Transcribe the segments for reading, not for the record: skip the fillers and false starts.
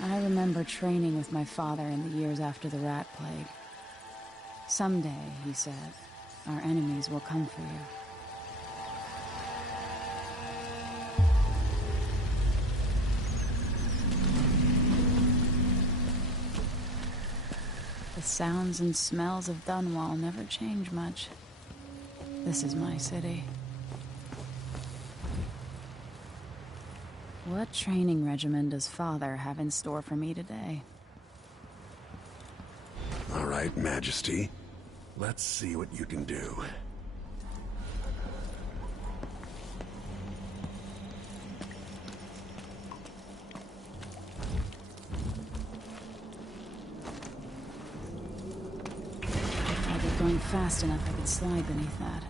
I remember training with my father in the years after the rat plague. Someday, he said, our enemies will come for you. The sounds and smells of Dunwall never change much. This is my city. What training regimen does Father have in store for me today? All right, Majesty. Let's see what you can do. If I get going fast enough, I could slide beneath that.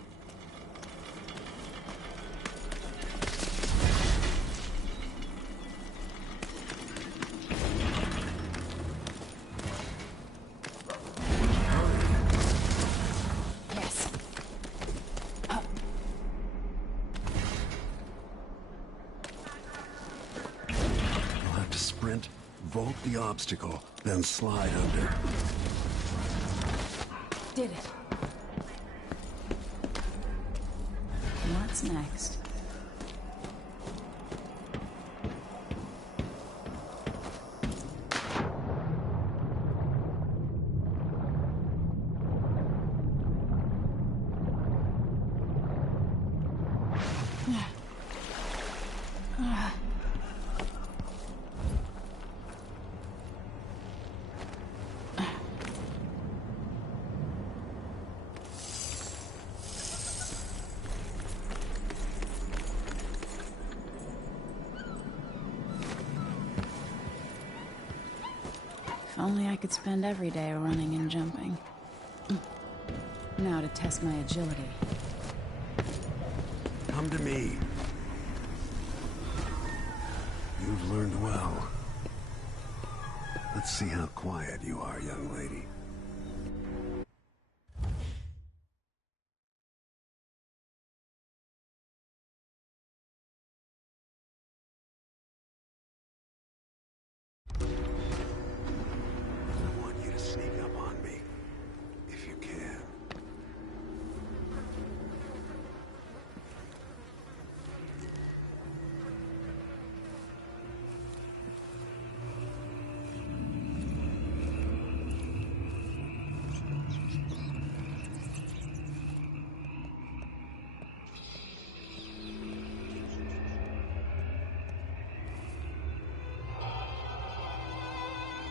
Vault the obstacle, then slide under. Did it. What's next? If only I could spend every day running and jumping. Now to test my agility. Come to me. You've learned well. Let's see how quiet you are, young lady. I want you to sneak up on me, if you can.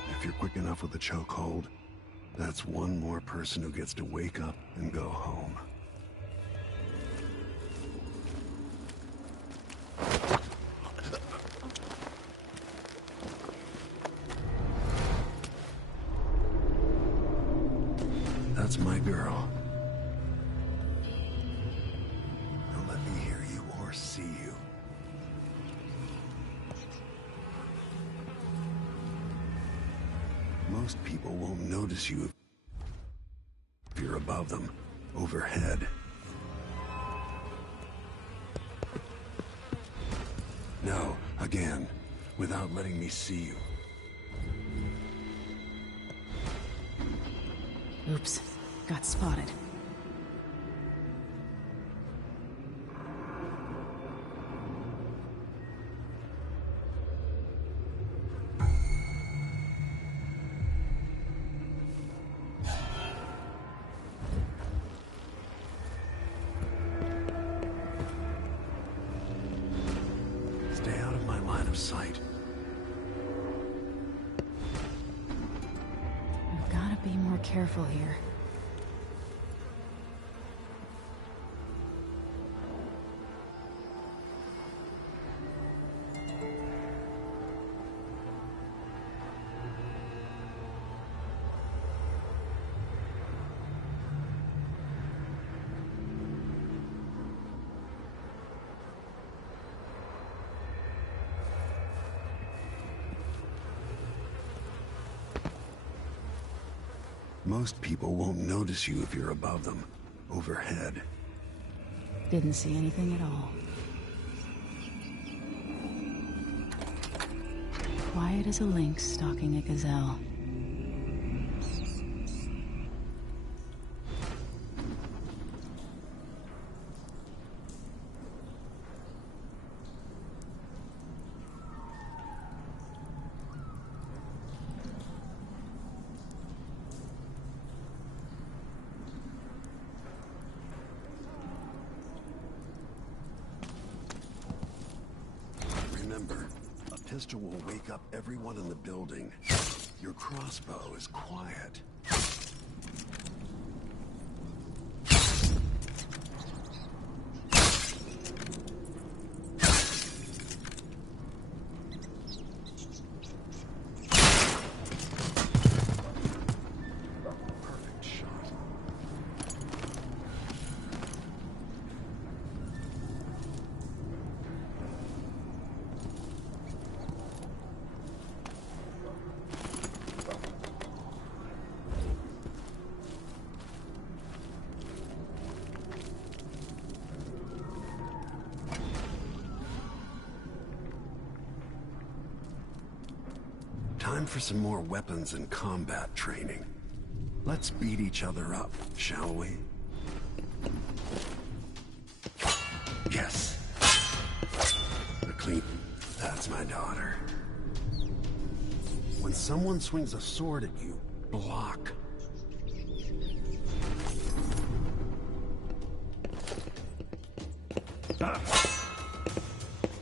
If you're quick enough with the chokehold, that's one more person who gets to wake up and go home. That's my girl. Don't let me hear you or see you. Most people won't notice you if you're above them, overhead. No, again, without letting me see you. Oops, got spotted. Stay out of my line of sight. I've gotta be more careful here. Most people won't notice you if you're above them, overhead. Didn't see anything at all. quiet as a lynx stalking a gazelle. Remember, a pistol will wake up everyone in the building. Your crossbow is quiet. Perfect shot. Time for some more weapons and combat training. Let's beat each other up, shall we? Yes. The clean... That's my daughter. When someone swings a sword at you, block.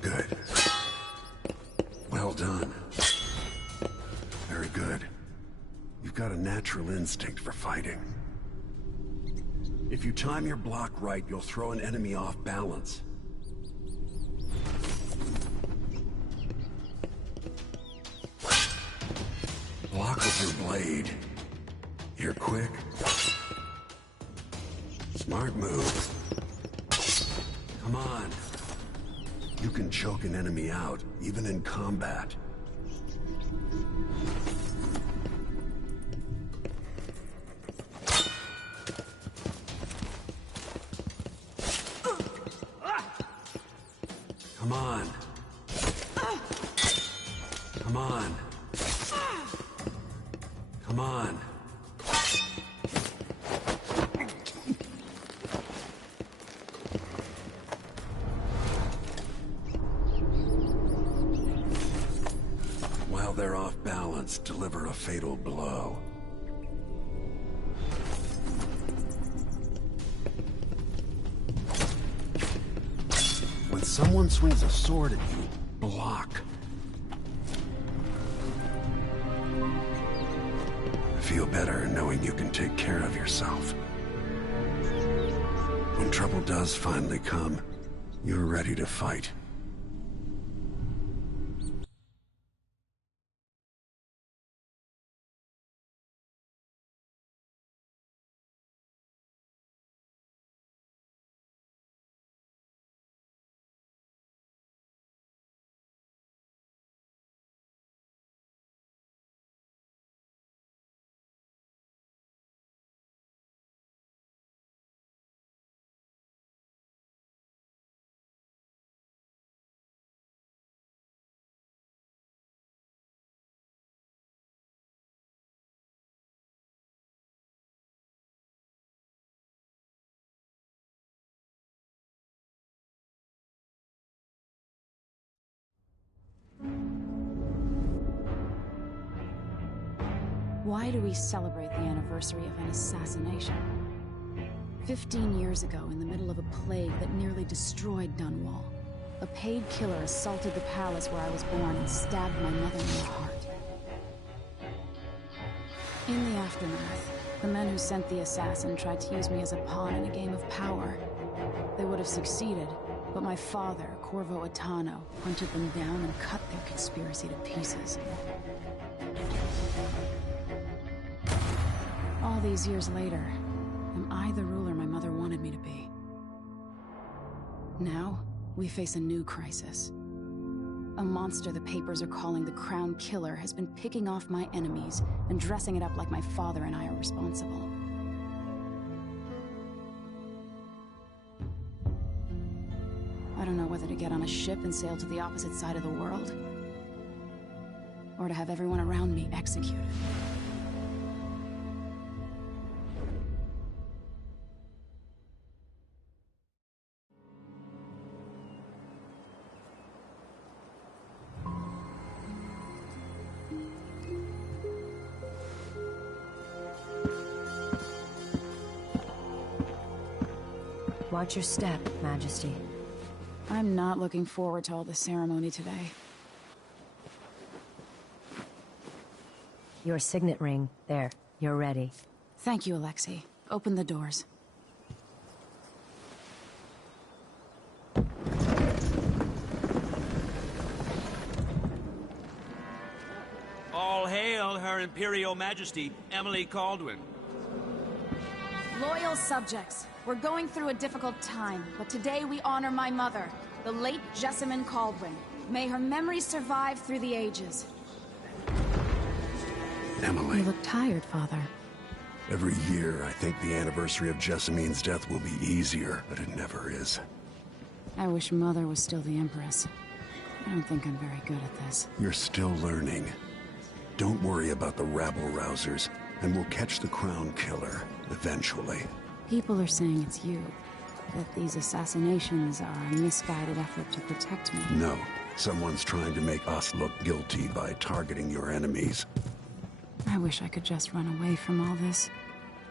Good. Well done. Very good. You've got a natural instinct for fighting. If you time your block right, you'll throw an enemy off balance. Block with your blade. You're quick. Smart move. Come on. You can choke an enemy out, even in combat. Come on. Come on. Come on. While they're off balance, deliver a fatal blow. When someone swings a sword at you, block. Feel better knowing you can take care of yourself. When trouble does finally come, you're ready to fight. Why do we celebrate the anniversary of an assassination? 15 years ago, in the middle of a plague that nearly destroyed Dunwall, a paid killer assaulted the palace where I was born and stabbed my mother in the heart. In the aftermath, the men who sent the assassin tried to use me as a pawn in a game of power. They would have succeeded, but my father, Corvo Attano, hunted them down and cut their conspiracy to pieces. All these years later, am I the ruler my mother wanted me to be? Now, we face a new crisis. A monster the papers are calling the Crown Killer has been picking off my enemies and dressing it up like my father and I are responsible. I don't know whether to get on a ship and sail to the opposite side of the world, or to have everyone around me executed. Watch your step, Majesty. I'm not looking forward to all the ceremony today. Your signet ring. There. You're ready. Thank you, Alexei. Open the doors. All hail Her Imperial Majesty, Emily Caldwin. Loyal subjects, we're going through a difficult time, but today we honor my mother, the late Jessamine Caldwin. May her memory survive through the ages. Emily. You look tired, Father. Every year, I think the anniversary of Jessamine's death will be easier, but it never is. I wish Mother was still the Empress. I don't think I'm very good at this. You're still learning. Don't worry about the rabble-rousers, and we'll catch the Crown Killer, eventually. People are saying it's you. That these assassinations are a misguided effort to protect me. No. Someone's trying to make us look guilty by targeting your enemies. I wish I could just run away from all this.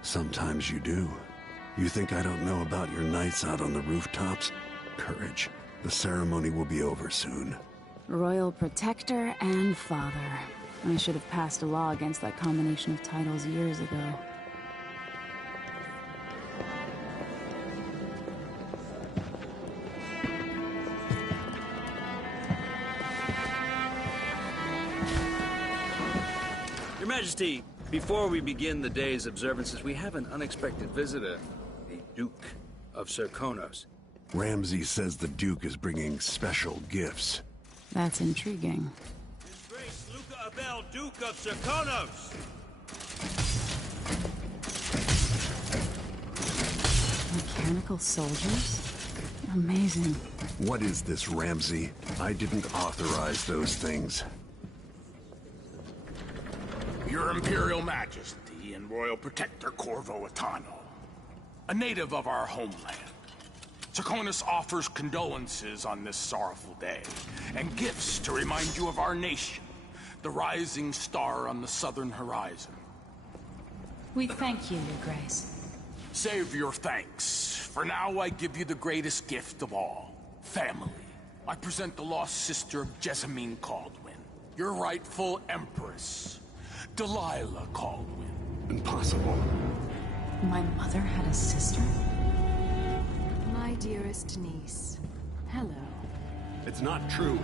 Sometimes you do. You think I don't know about your nights out on the rooftops? Courage. The ceremony will be over soon. Royal Protector and Father. I should have passed a law against that combination of titles years ago. Your Majesty, before we begin the day's observances, we have an unexpected visitor, the Duke of Serkonos. Ramsay says the Duke is bringing special gifts. That's intriguing. His Grace Luca Abel, Duke of Serkonos! Mechanical soldiers? Amazing. What is this, Ramsay? I didn't authorize those things. Your Imperial Majesty and Royal Protector Corvo Attano, a native of our homeland. Serkonos offers condolences on this sorrowful day, and gifts to remind you of our nation, the rising star on the southern horizon. We thank you, Your Grace. Save your thanks. For now, I give you the greatest gift of all, family. I present the lost sister of Jessamine Caldwin, your rightful Empress, Delilah Caldwin. Impossible. My mother had a sister? My dearest niece, hello. It's not true.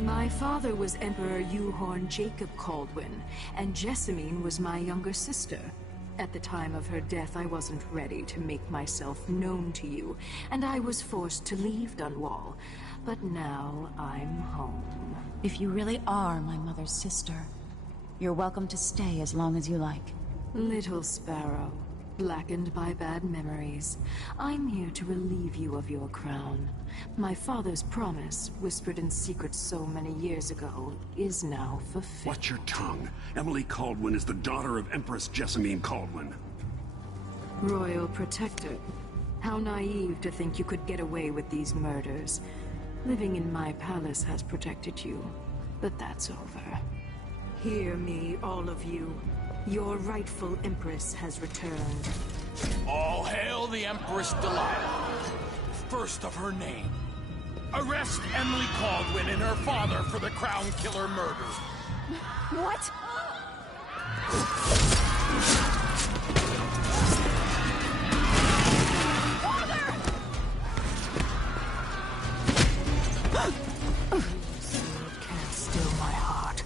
My father was Emperor Yuhorn Jacob Caldwin, and Jessamine was my younger sister. At the time of her death, I wasn't ready to make myself known to you, and I was forced to leave Dunwall. But now I'm home. If you really are my mother's sister, you're welcome to stay as long as you like. Little Sparrow, blackened by bad memories, I'm here to relieve you of your crown. My father's promise, whispered in secret so many years ago, is now fulfilled. Watch your tongue. Emily Caldwin is the daughter of Empress Jessamine Caldwin. Royal Protector, how naive to think you could get away with these murders. Living in my palace has protected you, but that's over. Hear me, all of you. Your rightful Empress has returned. All hail the Empress Delilah, first of her name. Arrest Emily Caldwin and her father for the Crown Killer murders. What? Sword can't still my heart.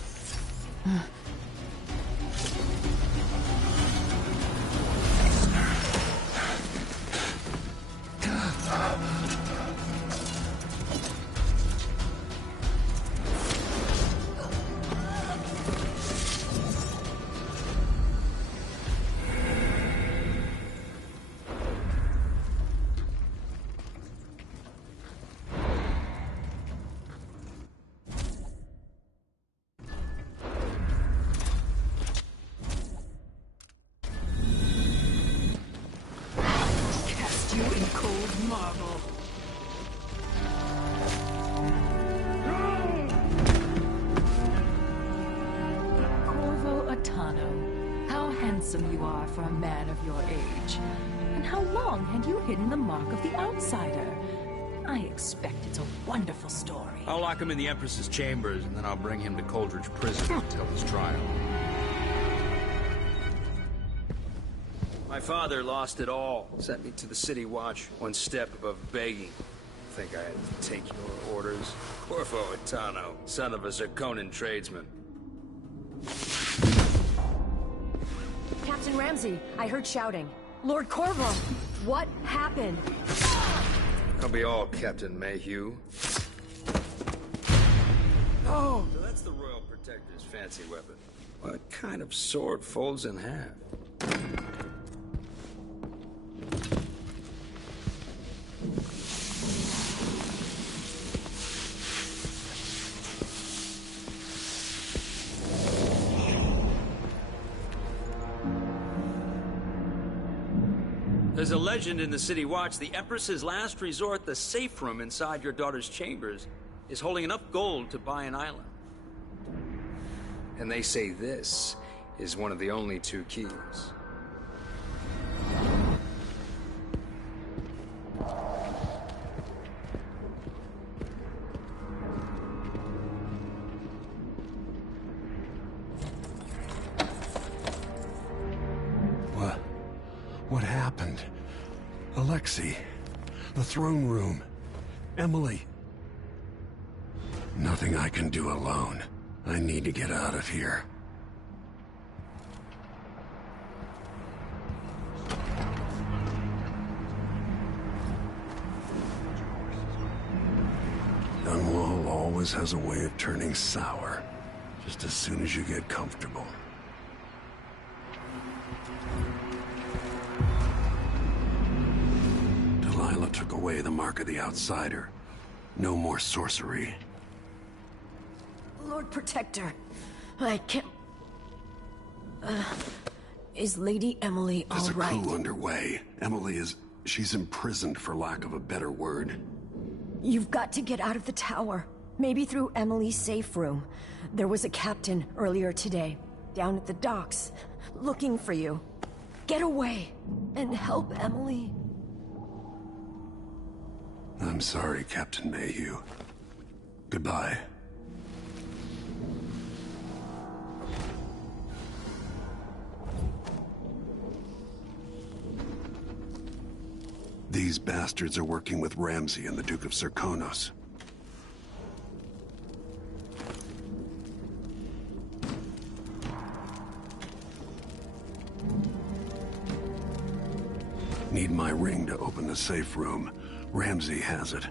marvel. Corvo Atano, how handsome you are for a man of your age. And how long had you hidden the mark of the outsider? I expect it's a wonderful story. I'll lock him in the Empress's chambers, and then I'll bring him to Coldridge Prison until his trial. My father lost it all. Sent me to the City Watch, one step above begging. Think I had to take your orders? Corvo Atano, son of a Zirconan tradesman. Captain Ramsey, I heard shouting. Lord Corvo, what happened? That'll be all, Captain Mayhew. Oh, so that's the Royal Protector's fancy weapon. What kind of sword folds in half? There's a legend in the City Watch, the Empress's last resort, the safe room inside your daughter's chambers, is holding enough gold to buy an island. And they say this is one of the only 2 keys. What happened? Alexei, the throne room, Emily. Nothing I can do alone. I need to get out of here. Dunwall always has a way of turning sour, just as soon as you get comfortable. Took away the mark of the outsider. No more sorcery. Lord Protector, I can't... is Lady Emily all right? There's a coup underway. Emily is... she's imprisoned, for lack of a better word. You've got to get out of the tower. Maybe through Emily's safe room. There was a captain earlier today, down at the docks, looking for you. Get away, and help Emily. I'm sorry, Captain Mayhew. Goodbye. These bastards are working with Ramsey and the Duke of Zirconos. Need my ring to open the safe room. Ramsey has it.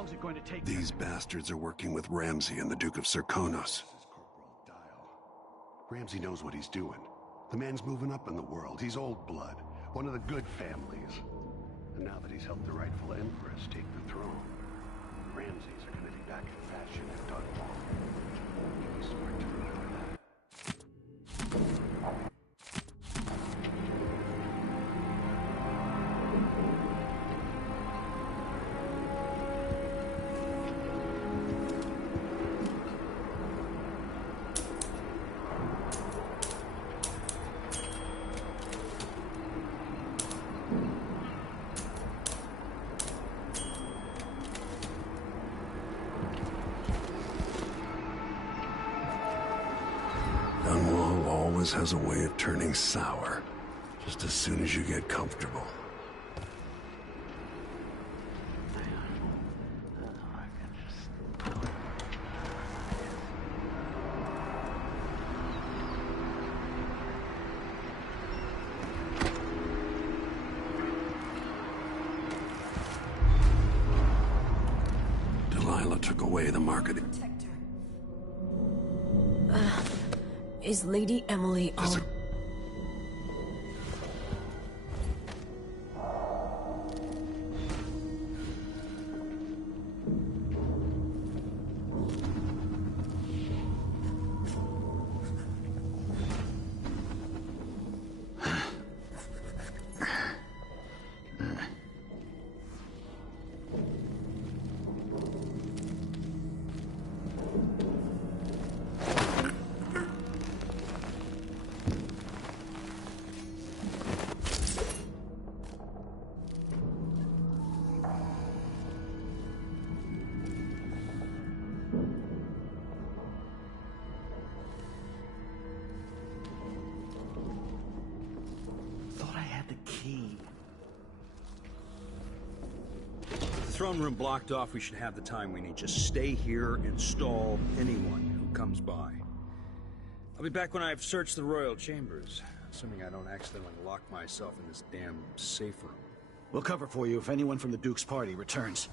long is it going to take? These bastards are working with Ramsey and the Duke of Serkonos. Ramsey knows what he's doing. The man's moving up in the world. He's old blood, one of the good families. And now that he's helped the rightful Empress take the throne, Ramseys are gonna be back in fashion at Dunwall. He's smart to remember that. Dunwall always has a way of turning sour, just as soon as you get comfortable. Delilah took away the marketing. Is Lady Emily all... Throne room blocked off, we should have the time we need. Just stay here and stall anyone who comes by. I'll be back when I've searched the royal chambers, assuming I don't accidentally lock myself in this damn safe room. We'll cover for you if anyone from the Duke's party returns.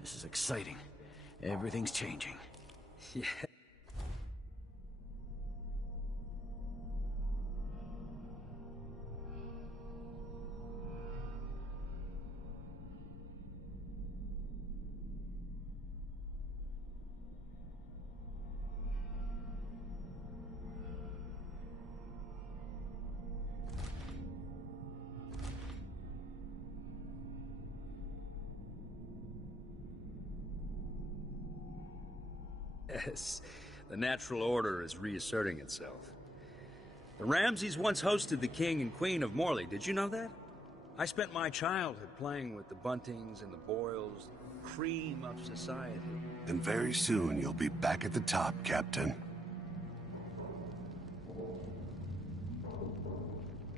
This is exciting. Everything's changing. Yeah. Yes, the natural order is reasserting itself. The Ramseys once hosted the King and Queen of Morley, did you know that? I spent my childhood playing with the Buntings and the Boyles, the cream of society. And very soon you'll be back at the top, Captain.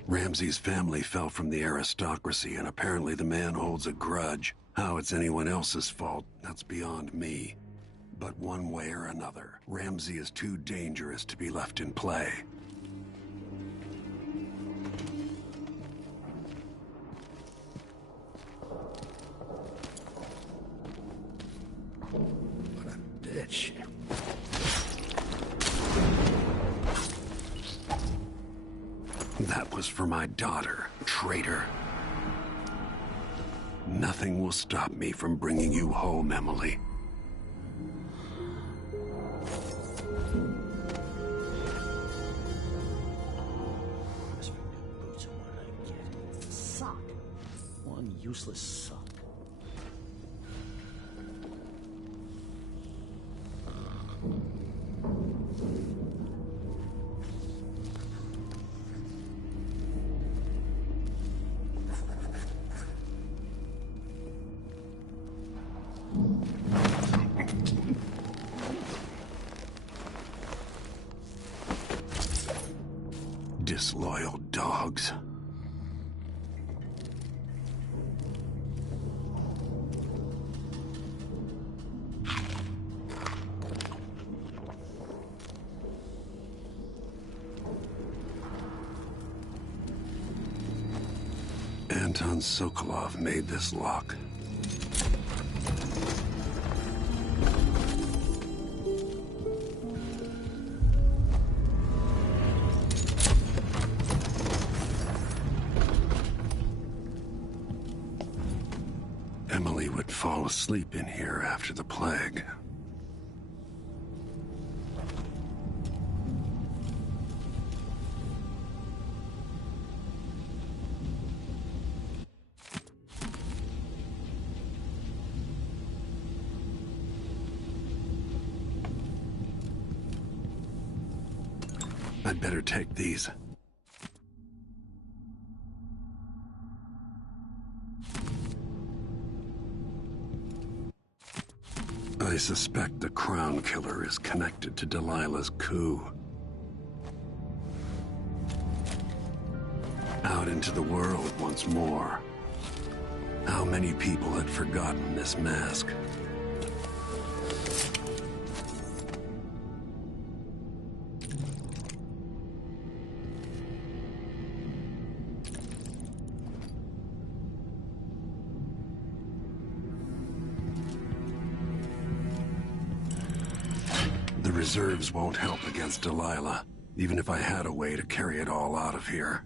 Ramsey's family fell from the aristocracy, and apparently the man holds a grudge. How it's anyone else's fault, that's beyond me. But one way or another, Ramsey is too dangerous to be left in play. What a bitch. That was for my daughter, traitor. Nothing will stop me from bringing you home, Emily. One useless suck. Disloyal dogs. Anton Sokolov made this lock. Emily would fall asleep in here after the plague. I'd better take these. I suspect the Crown Killer is connected to Delilah's coup. Out into the world once more. How many people had forgotten this mask? The reserves won't help against Delilah, even if I had a way to carry it all out of here.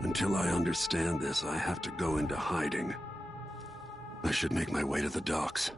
Until I understand this, I have to go into hiding. I should make my way to the docks.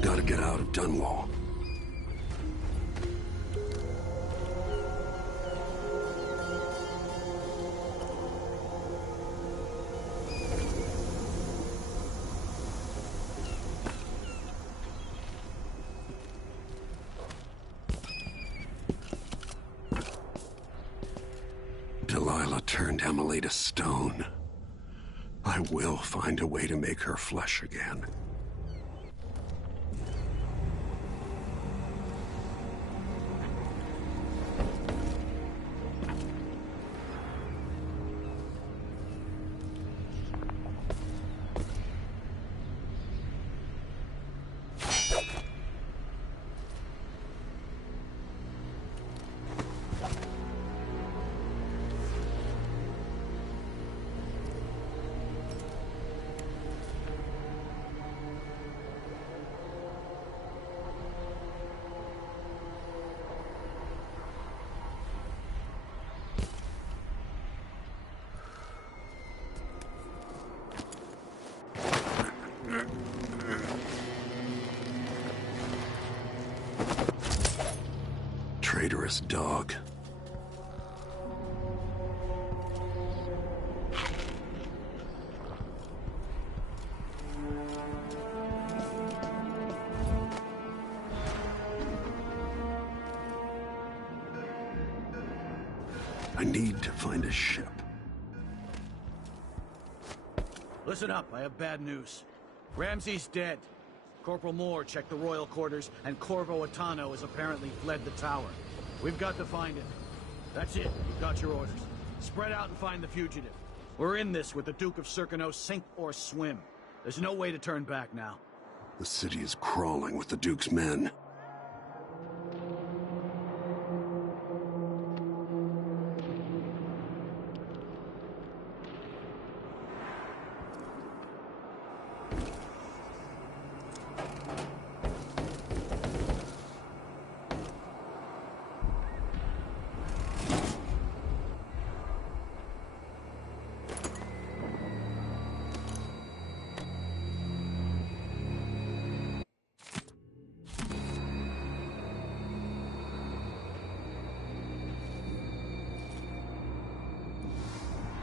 Gotta get out of Dunwall. Delilah turned Emily to stone. I will find a way to make her flesh again. traitorous dog. I need to find a ship. Listen up, I have bad news. Ramsey's dead. Corporal Moore checked the royal quarters, and Corvo Atano has apparently fled the tower. We've got to find him. That's it, you've got your orders. Spread out and find the fugitive. We're in this with the Duke of Circano, sink or swim. There's no way to turn back now. The city is crawling with the Duke's men.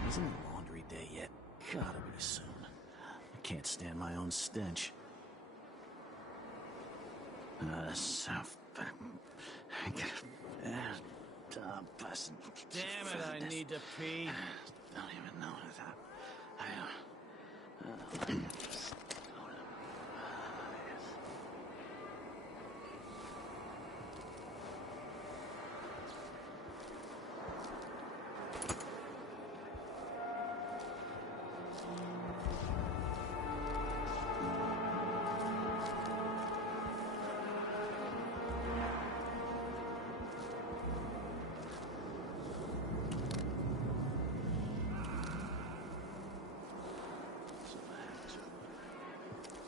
Isn't it laundry day yet? Gotta be soon. I can't stand my own stench. Damn it, I need to pee. Don't even know that.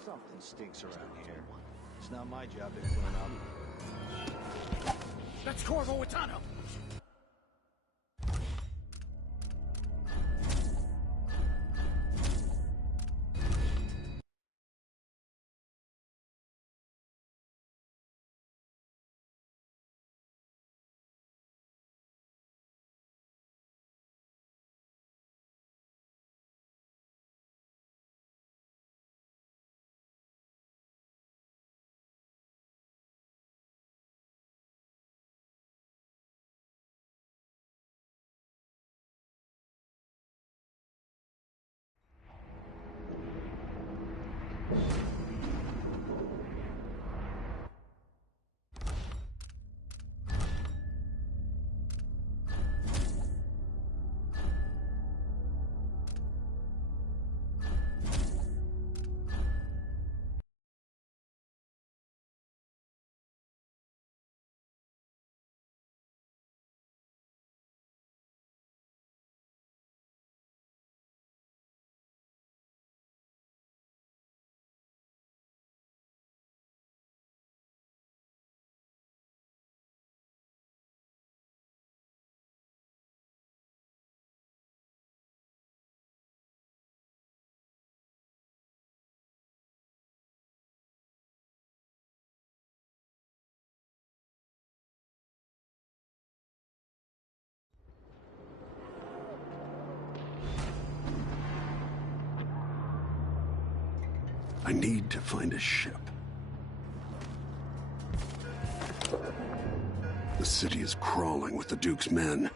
Something stinks around here. It's not my job to clean up. That's Corvo Atano! I need to find a ship. The city is crawling with the Duke's men.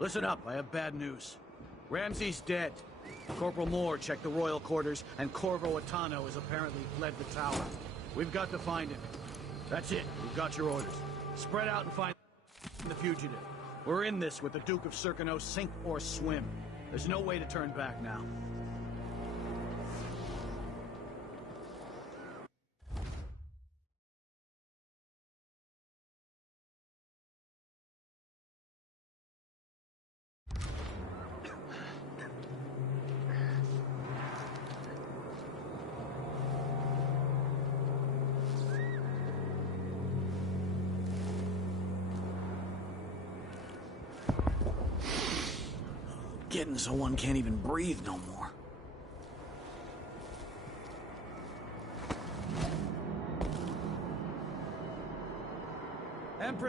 Listen up, I have bad news. Ramsey's dead. Corporal Moore checked the royal quarters, and Corvo Atano has apparently fled the tower. We've got to find him. That's it, we've got your orders. Spread out and find the fugitive. We're in this with the Duke of Circano, sink or swim. There's no way to turn back now. Getting so one can't even breathe no more.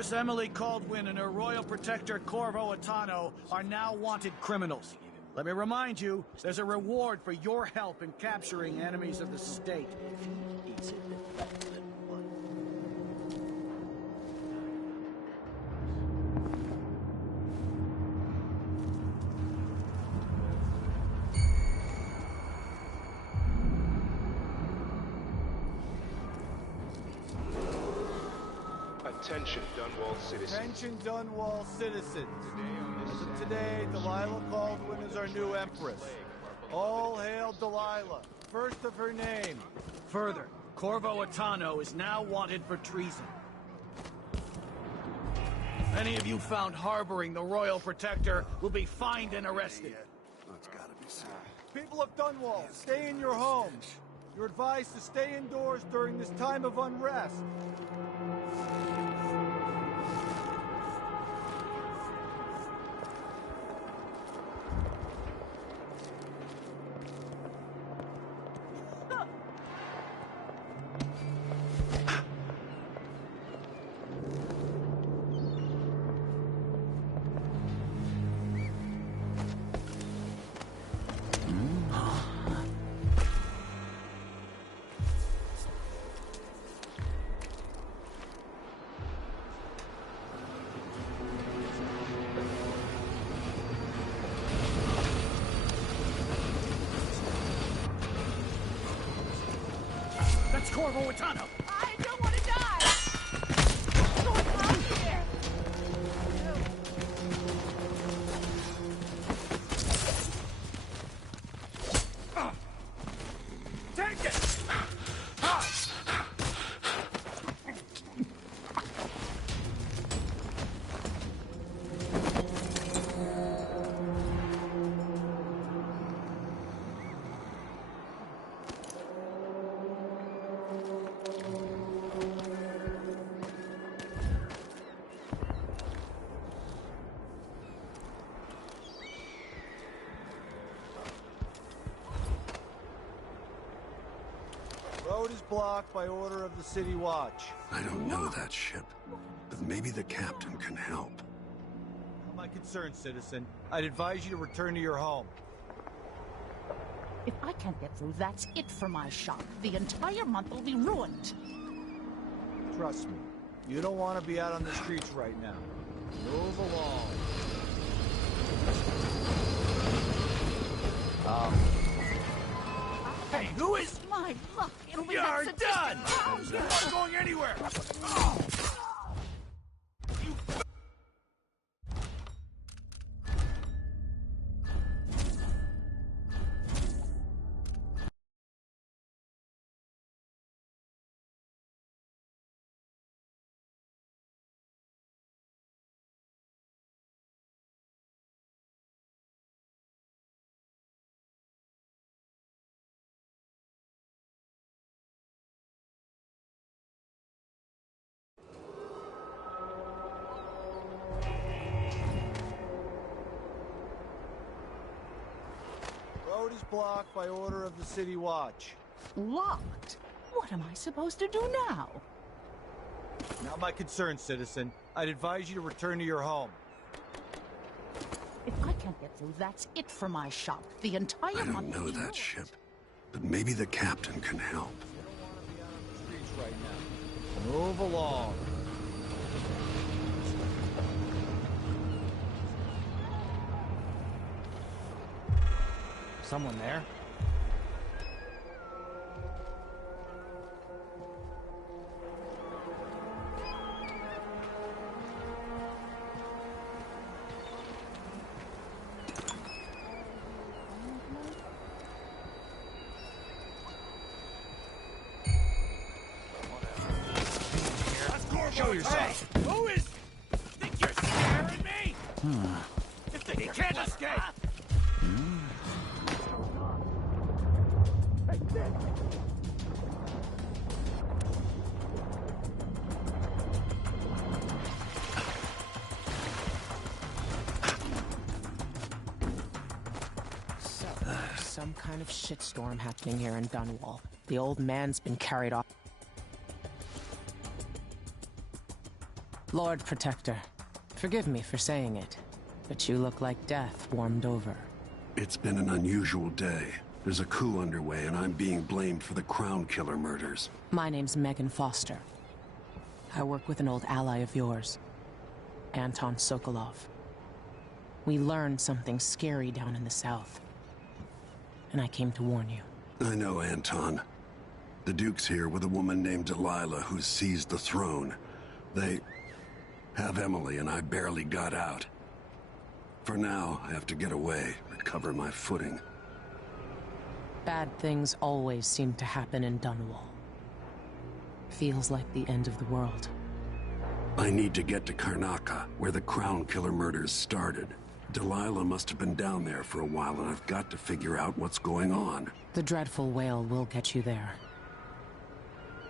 Empress Emily Caldwin and her royal protector Corvo Attano are now wanted criminals. Let me remind you, there's a reward for your help in capturing enemies of the state. Attention, Dunwall citizens. Attention, Dunwall citizens. As of today, Delilah Caldwin is our new Empress. All hail Delilah, first of her name. Further, Corvo Attano is now wanted for treason. Any of you found harboring the royal protector will be fined and arrested. That's gotta be so. People of Dunwall, stay in your homes. You're advised to stay indoors during this time of unrest. That's Corvo Attano! I don't want to die! What's going on here? Take it! Road is blocked by order of the City Watch. I don't know that ship, but maybe the captain can help. Not my concern, citizen. I'd advise you to return to your home. If I can't get through, that's it for my shop. The entire month will be ruined. Trust me, you don't want to be out on the streets right now. Move along. Hey, who is... My luck, it'll be You're that done! sadistic- You're not going anywhere! Road is blocked by order of the City Watch. Locked? What am I supposed to do now? Not my concern, citizen. I'd advise you to return to your home. If I can't get through, that's it for my shop. The entire I don't month know will be that ruined. ship, but maybe the captain can help. You don't want to be out on the streets right now. Move along. Someone there? Show yourself! Hey, who is... Think you're scaring me? You think you can't escape? So, there's some kind of shitstorm happening here in Dunwall. The old man's been carried off. Lord Protector, forgive me for saying it, but you look like death warmed over. It's been an unusual day. There's a coup underway, and I'm being blamed for the Crown Killer murders. My name's Megan Foster. I work with an old ally of yours, Anton Sokolov. We learned something scary down in the south, and I came to warn you. I know Anton. The Duke's here with a woman named Delilah who's seized the throne. They have Emily, and I barely got out. For now, I have to get away, recover my footing. Bad things always seem to happen in Dunwall. Feels like the end of the world. I need to get to Karnaca, where the Crown Killer murders started. Delilah must have been down there for a while, and I've got to figure out what's going on. The dreadful whale will get you there.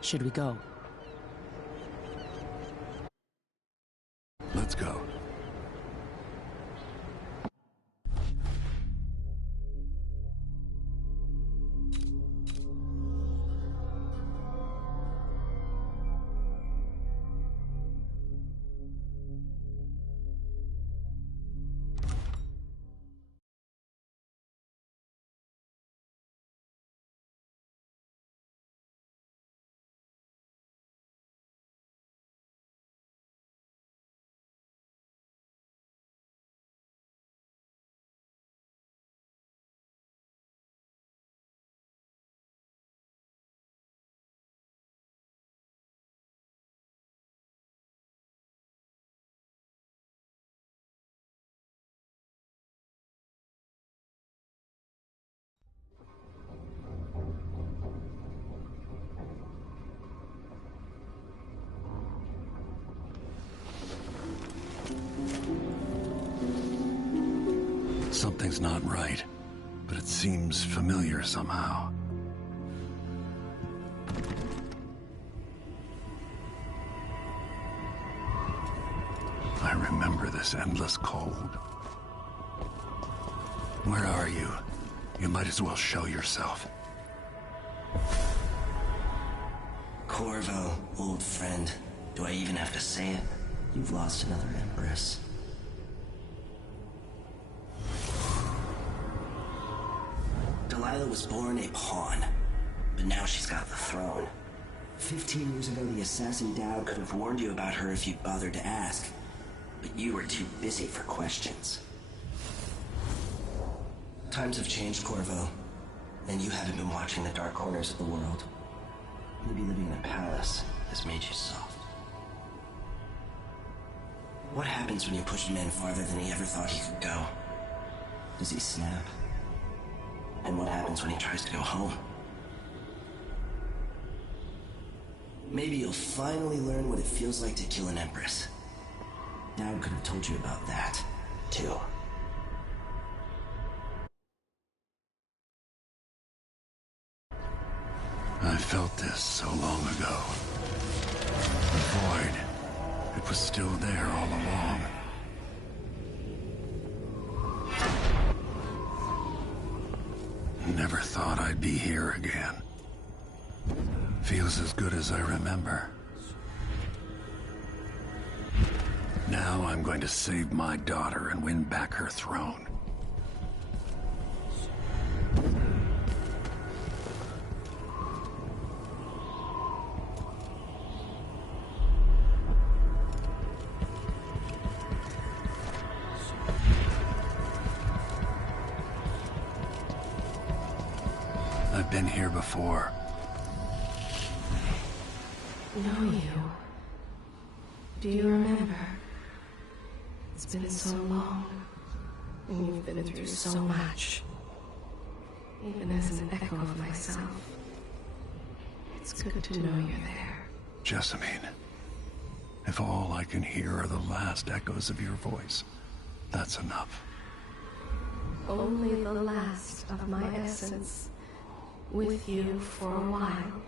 Should we go? Let's go. Something's not right, but it seems familiar somehow. I remember this endless cold. Where are you? You might as well show yourself. Corvo, old friend. Do I even have to say it? You've lost another Empress. Delilah was born a pawn, but now she's got the throne. 15 years ago, the assassin Dowd could have warned you about her if you'd bothered to ask, but you were too busy for questions. Times have changed, Corvo, and you haven't been watching the dark corners of the world. Maybe living in a palace has made you soft. What happens when you push a man farther than he ever thought he could go? Does he snap? And what happens when he tries to go home? Maybe you'll finally learn what it feels like to kill an Empress. Dowd could have told you about that, too. I felt this so long ago. The void. It was still there all along. Never thought I'd be here again. Feels as good as I remember. Now I'm going to save my daughter and win back her throne. I've been here before. Know you? Do you remember? It's been so long, and you've been through so much. Even as an echo of myself, it's good to know you're there. Jessamine, if all I can hear are the last echoes of your voice, that's enough. Only the last of my essence, with you for a while.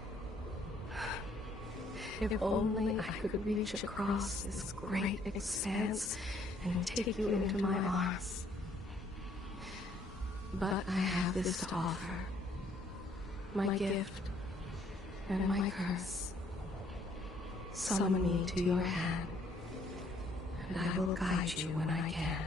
If only I could reach across this great expanse and take you into my arms. But I have this to offer. My gift and my curse. Summon me to your hand, and I will guide you when I can.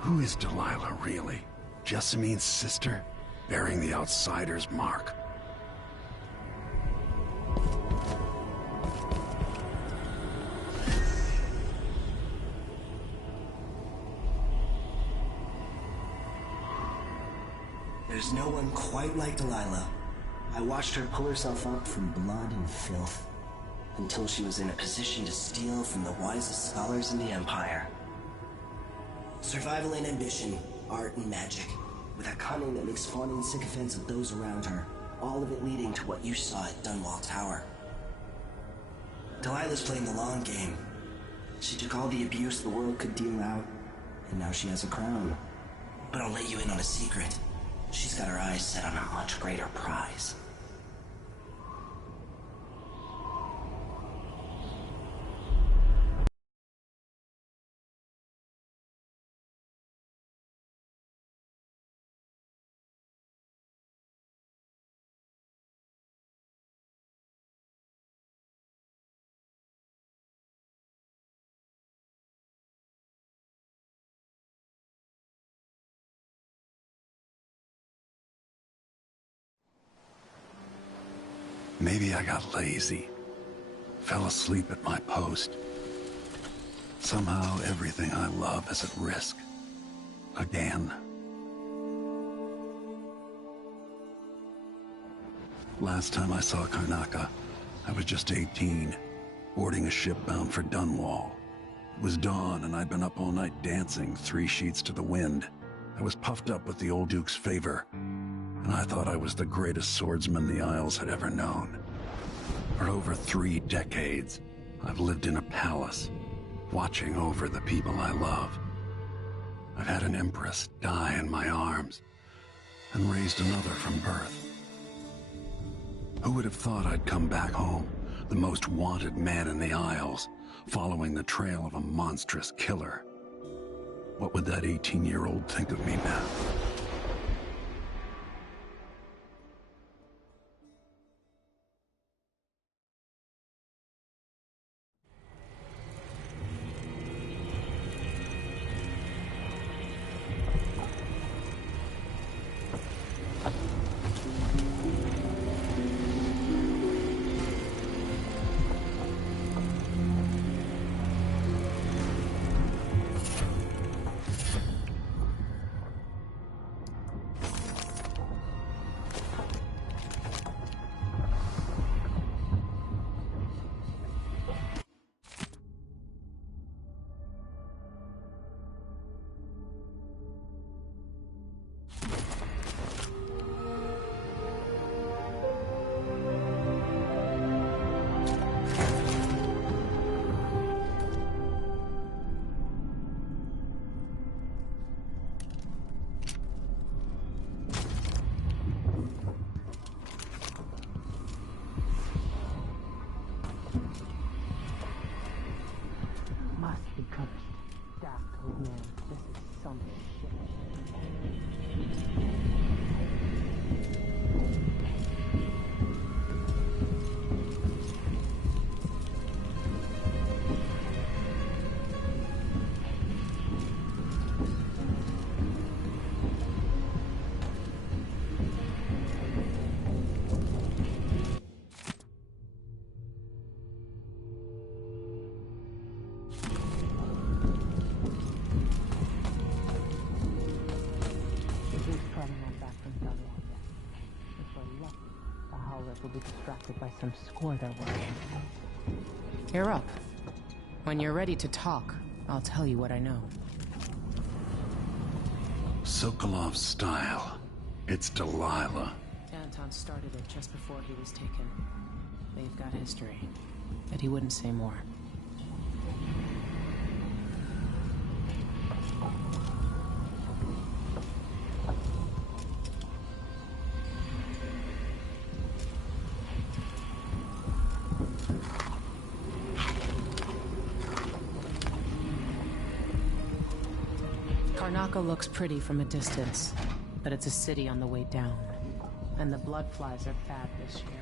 Who is Delilah, really? Jessamine's sister? Bearing the outsider's mark. There's no one quite like Delilah. I watched her pull herself up from blood and filth, until she was in a position to steal from the wisest scholars in the Empire. Survival and ambition, art and magic, with a cunning that makes fawning sycophants of those around her, all of it leading to what you saw at Dunwall Tower. Delilah's playing the long game. She took all the abuse the world could deal out, and now she has a crown. But I'll let you in on a secret. She's got her eyes set on a much greater prize. Maybe I got lazy. Fell asleep at my post. Somehow everything I love is at risk. Again. Last time I saw Karnaca, I was just 18, boarding a ship bound for Dunwall. It was dawn and I'd been up all night dancing 3 sheets to the wind. I was puffed up with the old Duke's favor, and I thought I was the greatest swordsman the Isles had ever known. For over 3 decades, I've lived in a palace, watching over the people I love. I've had an empress die in my arms, and raised another from birth. Who would have thought I'd come back home, the most wanted man in the Isles, following the trail of a monstrous killer? What would that 18-year-old think of me now? Templars will be distracted by some score they're working. You're up. When you're ready to talk, I'll tell you what I know. Sokolov's style. It's Delilah. Anton started it just before he was taken. They've got history, but he wouldn't say more. Karnaca looks pretty from a distance, but it's a city on the way down. And the blood flies are bad this year.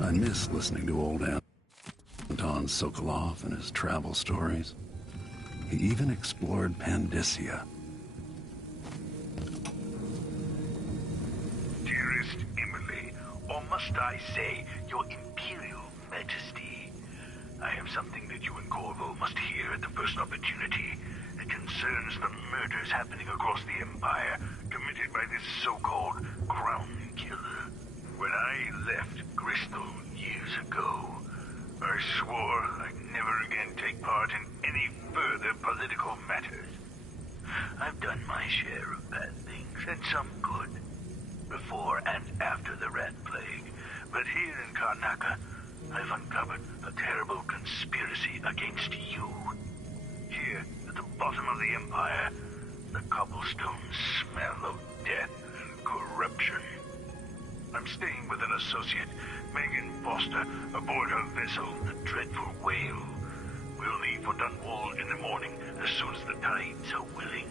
I miss listening to old Anton Sokolov and his travel stories. He even explored Pandyssia. Dearest Emily, or must I say, your Imperial Majesty, I have something that you and Corvo must hear at the first opportunity. It concerns the murders happening across the Empire, committed by this so-called Crown Killer. When I left Bristol years ago, I swore I'd never again take part in any further political matters. I've done my share of bad things, and some good, before and after the Rat Plague. But here in Karnaca, I've uncovered a terrible conspiracy against you. Here, at the bottom of the Empire, the cobblestones smell of death and corruption. I'm staying with an associate, Megan Foster, aboard her vessel, the Dreadful Whale. We'll leave for Dunwall in the morning, as soon as the tides are willing.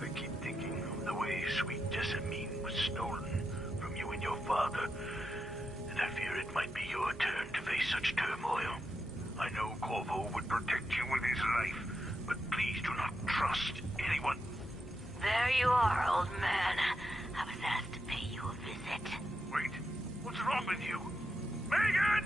I keep thinking of the way sweet Jessamine was stolen from you and your father, and I fear it might be your turn to face such turmoil. I know Corvo would protect you with his life, but please do not trust anyone. There you are, old man. I was asked to pay you a visit. Wait, what's wrong with you? Megan!